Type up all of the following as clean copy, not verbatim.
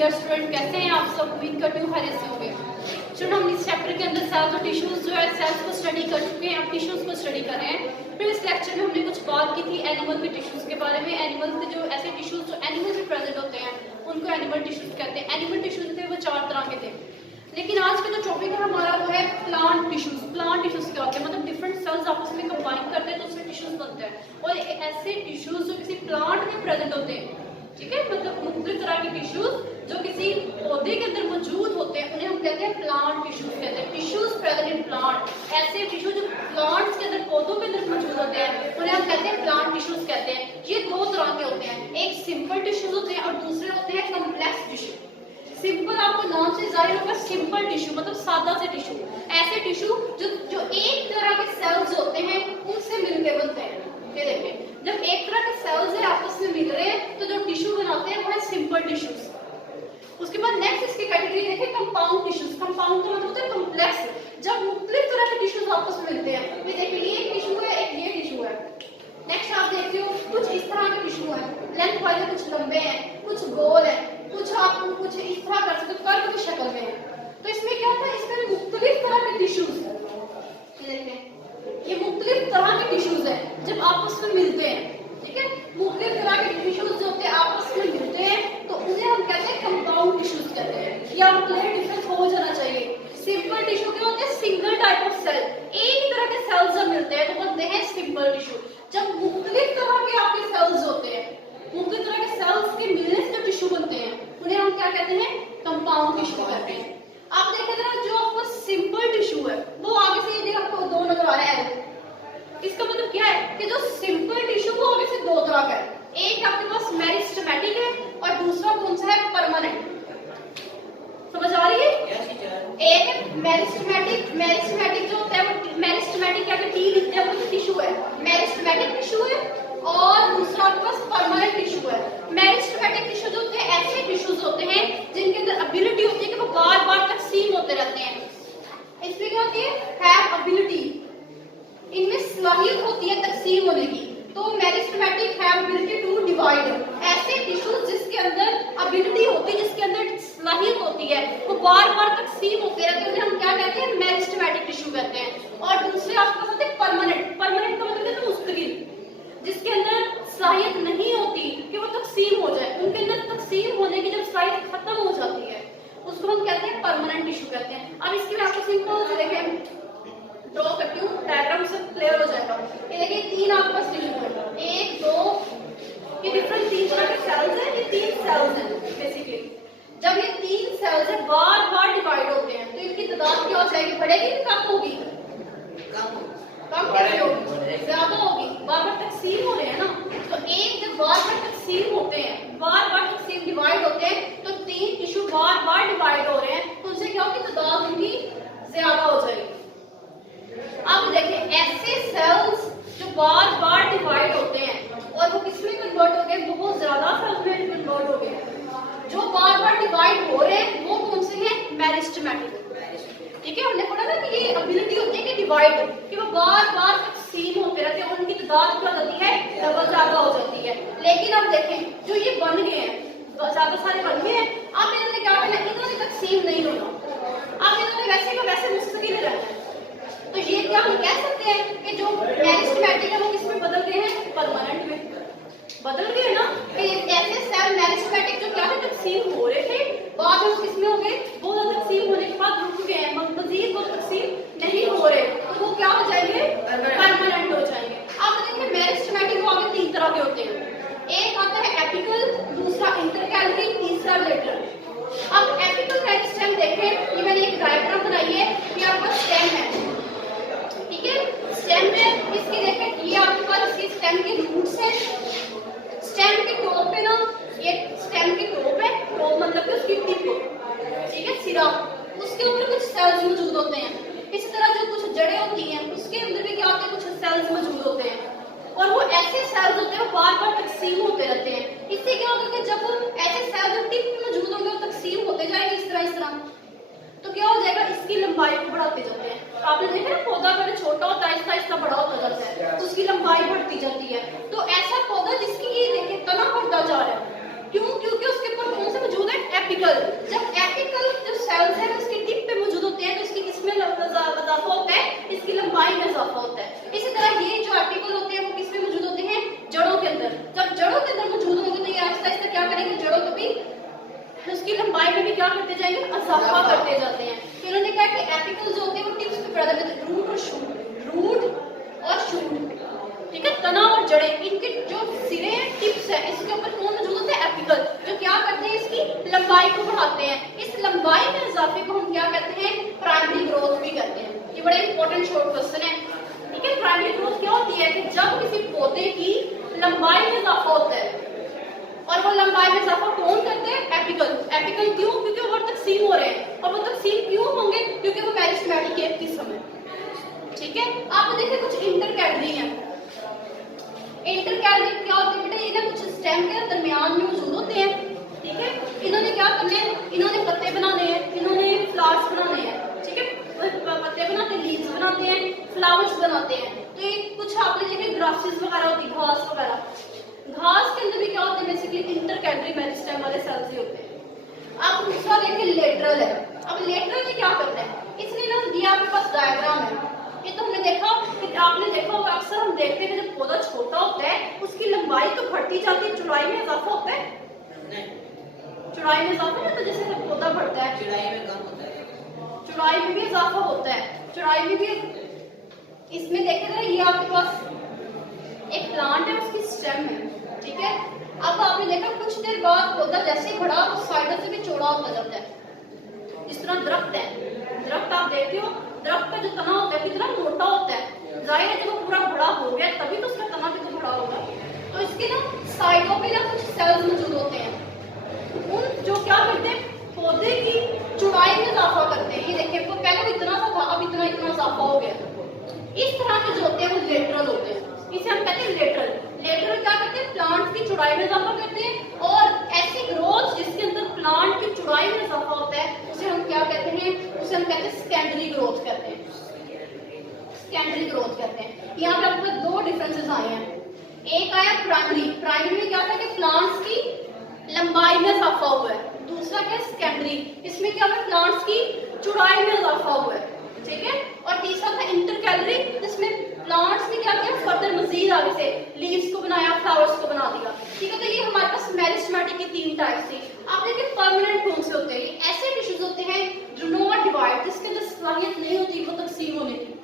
Dear student, कैसे हैं आप सब? उम्मीद करती हूँ खैरियत से होंगे। चलो हम इस चैप्टर के अंदर सेल्स और टिश्यूज जो है सेल्स को स्टडी कर चुके हैं, अब टिश्यूज को स्टडी कर रहे हैं। फिर इस लेक्चर में हमने कुछ बात की थी एनिमल के टिश्यूज के बारे में। एनिमल्स के जो ऐसे टिश्यूज जो एनिमल में प्रेजेंट होते हैं उनको एनिमल टिश्यूज कहते हैं। एनिमल टिश्यूज थे वो 4 तरह के थे, लेकिन आज का जो टॉपिक है हमारा वो है प्लांट टिश्यूज। प्लांट टिश्यूज क्या होते हैं? मतलब डिफरेंट सेल्स आपस में कंबाइन करते हैं तो उससे टिश्यूज बनते हैं। और ऐसे टिश्यूज जो किसी प्लांट में प्रेजेंट होते हैं, ठीक है, मतलब मुख्तलिफ तरह के टिश्यूज जो किसी पौधे के अंदर मौजूद होते हैं उन्हें हम कहते हैं प्लांट टिश्यूज कहते हैं। टिश्यूज प्रेजेंट इन प्लांट, ऐसे टिश्यू जो प्लांट्स के अंदर पौधों के अंदर मौजूद होते हैं उन्हें हम कहते हैं प्लांट टिश्यूज कहते हैं। ये 2 तरह के होते हैं, एक सिंपल टिश्यूज होते हैं और दूसरे होते हैं कॉम्प्लेक्स टिश्यू। सिंपल आपको नाम से जाहिर होगा, सिंपल टिश्यू मतलब सादा से टिश्यू, ऐसे टिश्यू जो एक तरह के सेल्स होते हैं उनसे मिलके बनते हैं। ये देखिए, जब एक तरह के सेल्स है आपस में मिल रहे हैं तो जो टिश्यू बनाते हैं वो है सिंपल टिश्यूज। उसके बाद नेक्स्ट इसकी कैटेगरी देखिए कंपाउंड टिश्यूज। कंपाउंड का मतलब होता है कॉम्प्लेक्स, जब मुख्तलिफ तरह के टिश्यूज आपस में मिलते हैं। ये देखिए, ये एक टिश्यू है, एक ये टिश्यू है। नेक्स्ट आप देखते हो कुछ इस तरह के टिश्यू है, लेंथ वाले कुछ लंबे हैं, कुछ गोल है, कुछ आप कुछ इस तरह कर सकते हो, कर्व की शक्ल में है। तो इसमें क्या होता है, इसमें मुख्तलिफ तरह के टिश्यूज, ये देखें, ये मुख्तलिफ तरह के टिश्यूज है जब आपस में मिलते हैं, ठीक है। मुख्तलिफ तरह के टिश्यूज जो होते हैं आपस में मिलते हैं तो उन्हें हम कहते हैं कंपाउंड टिश्यूज कहते हैं। ये आपको क्लियर डिफरेंस हो जाना चाहिए। सिंपल टिश्यू क्या होते हैं? सिंगल टाइप ऑफ सेल, एक ही तरह के सेल्स जब मिलते हैं तो बनते हैं सिंपल टिश्यू। जब मुख्तलिफ तरह के आपके सेल्स होते हैं, मुख्तलिफ तरह के सेल्स के मिलने से जो टिश्यू बनते हैं उन्हें हम क्या कहते हैं? कंपाउंड टिश्यू कहते हैं। आप देखें जरा, जो आपका सिंपल टिश्यू है वो आगे से ये आपको 2 नजर आ रहा है। इसका मतलब क्या है कि जो सिंपल टिश्यू वो आगे से 2 तरह का है। एक आपके पास मेरिस्टेमेटिक है और दूसरा कौन सा है? परमानेंट। समझ आ रही है? एक मेरिस्टेमेटिक, मेरिस्टेमेटिक जो होता है वो मेरिस्टेमेटिक क्या है, टी लिखते हैं वो टिश्यू है, मेरिस्टेमेटिक टिश्यू है। और दूसरा आपके पास परमानेंट टिश्यू है। मेरिस्टेमेटिक टिश्यू जो होते हैं ऐसे टिश्यूज होते हैं जिनके अंदर एबिलिटी होती है कि वो बार-बार तकसीम होते रहते हैं। इसमें क्या होती है? हैव एबिलिटी, इनमें सलाहियत होती है तकसीम होने की। तो meristematic have ability to divide, ऐसे टिश्यूज जिसके अंदर एबिलिटी होती है, जिसके अंदर सलाहियत होती है, वो बार-बार तकसीम होते रहते हैं, उन्हें हम क्या कहते हैं? मेरिस्टेमेटिक टिश्यू कहते हैं। और दूसरे आपके पास होते हैं परमानेंट। परमानेंट का मतलब है मुस्तकिल, जिसके अंदर सलाहियत नहीं होती कि वो तकसीम हो जाए, उनके अंदर तकसीम होने की जब सलाहियत खत्म हो जाती है उसको हम कहते हैं परमानेंट टिश्यू कहते हैं। अब इसके मैं आपको सिंपल से देखें ड्रॉ करती हूँ, डायग्राम से क्लियर हो जाएगा। ये देखिए 3 आपके पास टिश्यू है, 1 2, ये डिफरेंट 3 तरह के सेल्स हैं। ये 3 सेल्स हैं बेसिकली। जब ये 3 सेल्स है बार-बार डिवाइड होते हैं तो इनकी तादाद क्या हो जाएगी? बढ़ेगी कि कम होगी? कम कैसे होगी? ज्यादा होगी, बार-बार तकसीम हो रहे हैं ना। तो एक जब बार-बार तकसीम होते हैं, बार-बार तकसीम डिवाइड होते हैं तो 3 टिश्यू बार-बार डिवाइड हो रहे हैं तो उनसे क्या होगी? तादाद उनकी ज्यादा हो जाएगी। अब देखें, ऐसे सेल्स जो बार-बार डिवाइड होते हैं और वो किसमें कन्वर्ट हो गए? बहुत ज्यादा सेल्स में कन्वर्ट हो गए। जो बार-बार डिवाइड हो रहे हैं वो कौन से हैं? मेरिस्टेमेटिक। ठीक है, हमने पढ़ा ना कि ये एबिलिटी होती है कि डिवाइड, कि वो बार-बार तकसीम होते रहते हैं और उनकी तादाद क्या होती है? डबल ज्यादा हो जाती है। लेकिन अब देखें, जो ये बन गए हैं, ज्यादा सारे बन गए हैं, अब इन्होंने क्या करना? इन्होंने तकसीम नहीं होना, अब इन्होंने वैसे का वैसे मुस्तकिल रहना है। तो ये क्या हम कह सकते हैं कि जो मेरिस्टेमेटिक है वो किसमें बदल गए हैं? परमानेंट में बदल गए ना। कि ऐसे सेल मेरिस्टेमेटिक जो क्या है तकसीम हो रहे थे, बाद में किसमें हो गए? बहुत ज्यादा तकसीम होने के बाद रुक गए हैं, मजीद वो तकसीम नहीं हो रहे तो वो क्या हो जाएंगे? परमानेंट हो जाएंगे। अब देखिए मेरिस्टेमेटिक वो आगे 3 तरह के होते हैं। एक आता है एपिकल, दूसरा इंटरकैलरी, तीसरा लेटरल। अब एपिकल मेरिस्टेम देखें, ये मैंने एक डायग्राम बनाई है, ये आपका स्टेम है, ठीक है। स्टेम में इसके देखें, ये आपके पास इसकी स्टेम के रूट्स हैं। स्टेम के टॉप पे ना, ये स्टेम के टॉप है, टॉप मतलब कि उसकी टिप, ठीक है, सिरा, उसके ऊपर कुछ सेल्स मौजूद होते हैं। इसी तरह जो कुछ जड़ें होती हैं उसके अंदर भी क्या होते हैं? कुछ सेल्स मौजूद होते हैं और वो ऐसे सेल्स होते हैं वो बार-बार तकसीम होते रहते हैं। इससे क्या होगा कि जब वो ऐसे सेल्स जो टिप में मौजूद होंगे वो तकसीम होते जाएंगे इस तरह, तो क्या हो जाएगा? इसकी लंबाई को बढ़ाते जाते हैं। आपने देखा ना, पौधा पहले छोटा होता है, आहिस्ता-आहिस्ता बड़ा होता जाता है तो उसकी लंबाई बढ़ती जाती है। तो ऐसा पौधा जिसकी ये देखिए तना बढ़ता जा रहा है, क्यों? क्योंकि उसके ऊपर कौन से मौजूद है? एपिकल। एपिकल, जब एपिकल जो सेल्स है उसके टिप पे मौजूद होते हैं तो इसकी किसमें इजाफा होता है, इसकी लंबाई में इजाफा होता है। इसी तरह ये जो एपिकल होते हैं वो किसमें मौजूद होते हैं, जड़ों के अंदर। जब जड़ों के अंदर मौजूद होंगे तो ये आहिस्ता आहिस्ता क्या करेंगे, जड़ों को भी उसकी लंबाई में भी क्या करते जाएंगे, इजाफा करते जाते हैं। तो इन्होंने कहा कि एपिकल जो होते हैं वो टिप्स पे पैदा करते हैं, रूट और शूट, रूट और शूट, ठीक है, तना और जड़ें, इनके जो सिरे हैं, टिप्स है, इसके ऊपर कौन मौजूद होता है, एपिकल, जो क्या करते हैं, इसकी लंबाई को बढ़ाते हैं। इस लंबाई में इजाफे को हम क्या कहते हैं, प्राइमरी ग्रोथ भी कहते हैं। ये बड़ा इंपॉर्टेंट शॉर्ट क्वेश्चन है, ठीक है। प्राइमरी ग्रोथ क्या होती है कि जब किसी पौधे की लंबाई में इजाफा होता है, और वो लंबाई में इजाफा कौन करते हैं, एपिकल। एपिकल क्यों, क्योंकि वो तकसीम हो रहे हैं, और वो तकसीम क्यों होंगे, क्योंकि वो मेरिस्टेमेटिक एक किस्म है, ठीक है। आप देखिए कुछ इंटरकैडरी है। इंटरकैडरी क्या होते हैं बेटा, ये ना कुछ स्टेम के दरमियान में मौजूद होते हैं, ठीक है। इन्होंने क्या करने हैं, इन्होंने पत्ते बनाने हैं, इन्होंने फ्लावर्स बनाने हैं, ठीक है, पत्ते बनाते हैं, लीव्स बनाते हैं, फ्लावर्स बनाते हैं। तो ये कुछ आपने देखे ग्रासेस वगैरह होती है, घास वगैरह, घास के अंदर भी क्या होते हैं, बेसिकली इंटरकैडरी मेरिस्टेम वाले सेल्स ही होते हैं। आप दूसरा देखिए लेटरल है। अब लेटरल में क्या करते हैं, इसलिए ना ये आपके पास डायग्राम है, ये तो हमने देखा कि आपने देखा होगा, अक्सर हम देखते हैं जब पौधा छोटा होता है उसकी लंबाई तो बढ़ती जाती है, चौड़ाई में इजाफा होता है, चौड़ाई में इजाफा होता है, जैसे जब पौधा बढ़ता है चौड़ाई में कम होता है, चौड़ाई में भी इजाफा होता है, चौड़ाई में भी। इसमें देखें ये आपके पास एक प्लांट है, उसकी स्टेम है, ठीक है। अब आपने देखा कुछ देर बाद पौधा जैसे बड़ा उस साइड से भी चौड़ा होता जाता है। इस तरह दरख्त है, दरख्त आप देखते हो, दरख्त का जो तना होता है कितना मोटा होता है, जाहिर है जब वो पूरा बड़ा हो गया तभी तो उसका तना भी तो बड़ा होगा। तो इसके ना साइडों पे ना कुछ सेल्स मौजूद होते हैं, उन जो क्या करते हैं, पौधे की चौड़ाई में इजाफा करते हैं। ये देखिए वो पहले भी इतना सा था, अब इतना इतना इजाफा हो गया। इस तरह के जो होते हैं वो लेटरल होते हैं, इसे हम कहते हैं लेटरल। लेटरल क्या करते हैं, प्लांट की चौड़ाई में इजाफा करते हैं, और ऐसी ग्रोथ जिसके अंदर प्लांट की चौड़ाई में इजाफा होता है उसे हम क्या कहते हैं, उसे हम कहते हैं सेकेंडरी ग्रोथ कहते हैं, सेकेंडरी ग्रोथ कहते हैं। यहाँ पे आपको दो डिफरेंसेस आए हैं, एक आया प्राइमरी, प्राइमरी में क्या था कि प्लांट्स की लंबाई में इजाफा हुआ है, दूसरा क्या सेकेंडरी, इसमें क्या है प्लांट्स की चौड़ाई में इजाफा हुआ है, ठीक है। और तीसरा था इंटरकैलरी, जिसमें प्लांट्स ने क्या किया, फर्दर मजीद आगे से लीव्स को बनाया, फ्लावर्स को बना दिया, ठीक है। तो ये हमारे पास मेरिस्टेमेटिक की तीन टाइप्स थी। आप देखिए परमानेंट कौन से होते हैं, ये ऐसे टिश्यूज होते हैं जो नॉट डिवाइड, जिसके अंदर सलाहियत नहीं होती वो तकसीम होने की,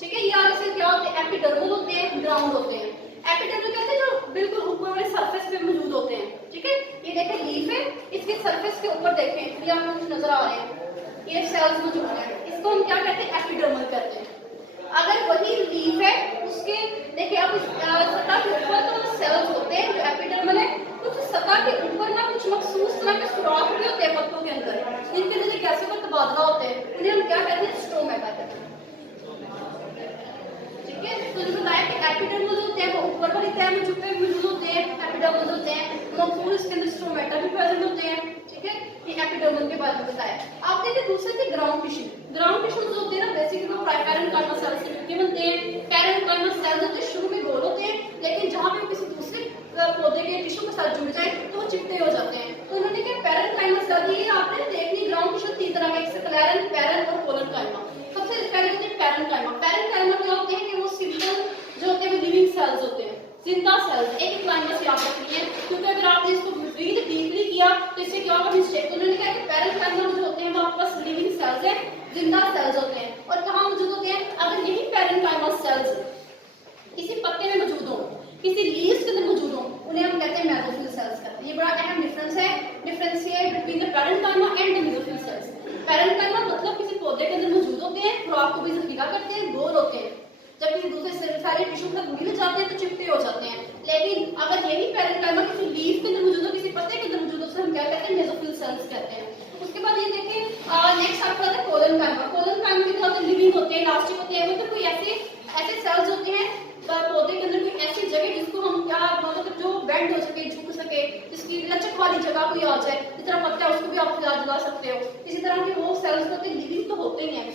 ठीक है। ये आगे से क्या होते हैं, एपिडर्मल होते हैं, ग्राउंड होते हैं। एपिडर्मल कहते हैं जो बिल्कुल ऊपर वाले सरफेस पे मौजूद होते हैं, ठीक है। ये देखें लीफ है, इसके सरफेस के ऊपर देखें, ये आपको कुछ नजर आ रहे हैं, ये सेल्स मौजूद हैं, इसको हम क्या कहते हैं, एपिडर्मल कहते हैं। अगर वही लीफ है उसके देखिए आप सतह के ऊपर तो सेल्स होते हैं जो एपिडर्मल है, कुछ सतह के ऊपर ना कुछ मखसूस तरह के सुराख भी होते हैं पत्तों के अंदर, जिनके जरिए गैसों का तबादला होता है, उन्हें हम क्या कहते हैं, स्टोमेटा कहते हैं, ठीक है। तो जो बताया कि एपिडर्मल होते हैं वो ऊपर वाली तह में छुपे मौजूद होते हैं, एपिडर्मल होते हैं, मखसूस इसके अंदर स्टोमेटा भी प्रेजेंट होते हैं, ठीक है। ये एपिडर्मल के बारे में बताया। आप देखिए दूसरे थे ग्राउंड टिश्यू, ग्राउंड टिश्यूज होते हैं ना बेसिकली वो पैरेन्काइमा सेल से मिलके बनते हैं। पैरेन्काइमा सेल्स होते हैं शुरू में गोल होते हैं, लेकिन जहां पे किसी दूसरे पौधे के टिश्यू के साथ जुड़ जाए तो वो चिपटे हो जाते हैं। तो उन्होंने कहा पैरेन्काइमा सेल, ये आपने देखनी ग्राउंड टिश्यू तीन तरह के, स्क्लेरन, पैरेन और कोलेनकाइमा। सबसे पहले होते हैं पैरेन्काइमा। पैरेन्काइमा क्या होते हैं कि वो सिंपल जो होते हैं लिविंग सेल्स होते हैं, जिंदा सेल्स, एक लाइन में याद रखनी है, क्योंकि अगर आपने इसको रीड डीपली किया तो इससे क्या होगा मिस्टेक। उन्होंने कहा कि पैरेन्काइमा जो होते हैं वो आपके पास लिविंग सेल्स है, जिंदा सेल्स होते हैं। और कहाँ मौजूद होते हैं, अगर यही पैरेन्काइमा सेल्स किसी पत्ते में मौजूद हो, किसी लीव्स के अंदर मौजूद हो, उन्हें हम कहते हैं मेसोफिल सेल्स कहते हैं। ये बड़ा अहम डिफरेंस है, differentiate between the parenchyma and the mesophyll cells. Parenchyma मतलब किसी पौधे के अंदर मौजूद होते हैं, खुराक को भी जखीरा करते हैं, गोल होते हैं, जब किसी दूसरे सारे टिश्यू तक मिल जाते हैं तो चिपटे हो जाते हैं। लेकिन अगर यही पैरेन्काइमा किसी लीफ के अंदर मौजूद हो, किसी पत्ते के अंदर मौजूद हो, उसे हम क्या कहते हैं, मेसोफिल सेल्स कहते हैं। उसके बाद ये देखिए नेक्स्ट आपका आता है कोलेनकाइमा। कोलेनकाइमा के क्या होते हैं, लिविंग होते हैं, इलास्टिक होते हैं, मतलब कोई ऐसे सेल्स होते हैं पौधे के अंदर कोई ऐसी जगह जिसको हम क्या मतलब जो बेंड हो सके, झुक सके, जिसकी लचक वाली जगह कोई आ जाए, जिस तरह पत्ता है उसको भी आप जला सकते हो, इसी तरह के वो सेल्स होते हैं, लिविंग तो होते ही हैं।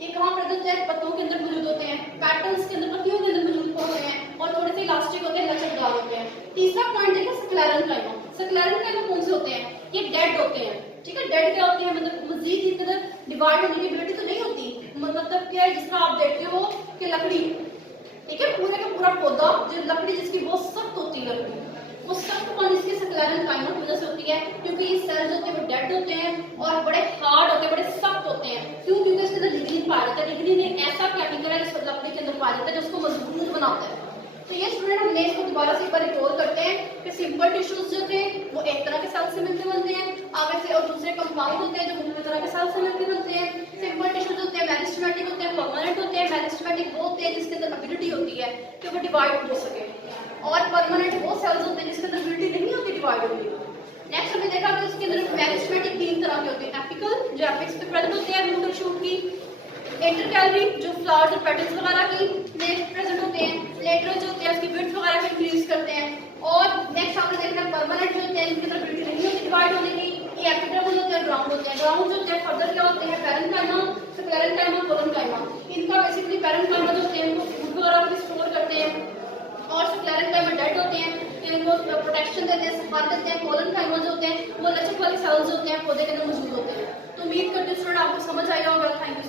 ये कहाँ प्रेजेंट है, पत्तों के अंदर मौजूद होते हैं, पैटल्स के अंदर, पत्तियों के अंदर मौजूद होते हैं, और थोड़े से इलास्टिक होते हैं, लचकदार होते हैं। तीसरा पॉइंट देखिए स्क्लेरनकाइमा। स्क्लेरनकाइमा कौन से होते हैं, ये डेड होते हैं, ठीक है। डेड क्या होती है, मतलब मजीद इनके अंदर डिवाइड होने की एबिलिटी तो नहीं होती। मतलब क्या है, जिस तरह आप देखते हो कि लकड़ी, ठीक है, पूरे का पूरा पौधा जो लकड़ी जिसकी बहुत सख्त होती है लकड़ी, वो सख्त पन इसके सक्लेरेंट काइमा की वजह से होती है, क्योंकि ये सेल्स होते हैं वो डेड होते हैं और बड़े हार्ड होते हैं, बड़े सख्त होते हैं। क्यों? क्योंकि इसके अंदर लिग्निन पाया जाता है। लिग्निन एक ऐसा केमिकल है जिसको लकड़ी के अंदर पाया जाता है जो उसको मजबूत बनाता है। तो ये स्टूडेंट हमने इसको दोबारा से एक बार रिकॉल करते हैं कि सिंपल टिश्यूज जो थे वो एक तरह के सेल से मिलकर बनते हैं आगे से, और दूसरे कंपाउंड होते हैं जो मुख्तलिफ तरह के सेल से मिलकर बनते हैं। सिंपल टिश्यूज होते हैं मेरिस्टेमेटिक होते हैं, परमानेंट होते हैं। मेरिस्टेमेटिक वो होते हैं जिसके अंदर एबिलिटी होती है कि वो डिवाइड हो सके, और परमानेंट वो सेल्स होते हैं जिसके अंदर एबिलिटी नहीं होती डिवाइड होने की। नेक्स्ट हमने देखा कि उसके अंदर मेरिस्टेमेटिक 3 तरह के होते हैं, एपिकल जो एपिक्स पे प्रेजेंट होते हैं रूट और शूट की, इंटरकैलरी जो फ्लावर्स और पेटल्स वगैरह की में प्रेजेंट होते हैं, लेटरल जो होते हैं उसकी विड्थ वगैरह को इंक्रीज करते हैं, और नेक्स्ट हमने देखना परमानेंट जो होते हैं इनकी तरफ एबिलिटी नहीं होती डिवाइड होने की, ये एपिडर्मल होते हैं, ग्राउंड होते हैं। ग्राउंड जो होते हैं फर्दर क्या होते हैं, पैरेन्काइमा, सक्लेरेन्काइमा, कोलेन्काइमा। इनका बेसिकली पैरेन्काइमा जो होते हैं इनको फूड वगैरह को स्टोर करते हैं, और सक्लेरेन्काइमा डेड होते हैं, इनको प्रोटेक्शन देते हैं, सपोर्ट देते हैं। कोलेन्काइमा जो होते हैं वो लचक वाले सेल्स होते हैं पौधे के अंदर मौजूद होते हैं। तो उम्मीद करती हूँ स्टूडेंट आपको समझ आया होगा। Thank you.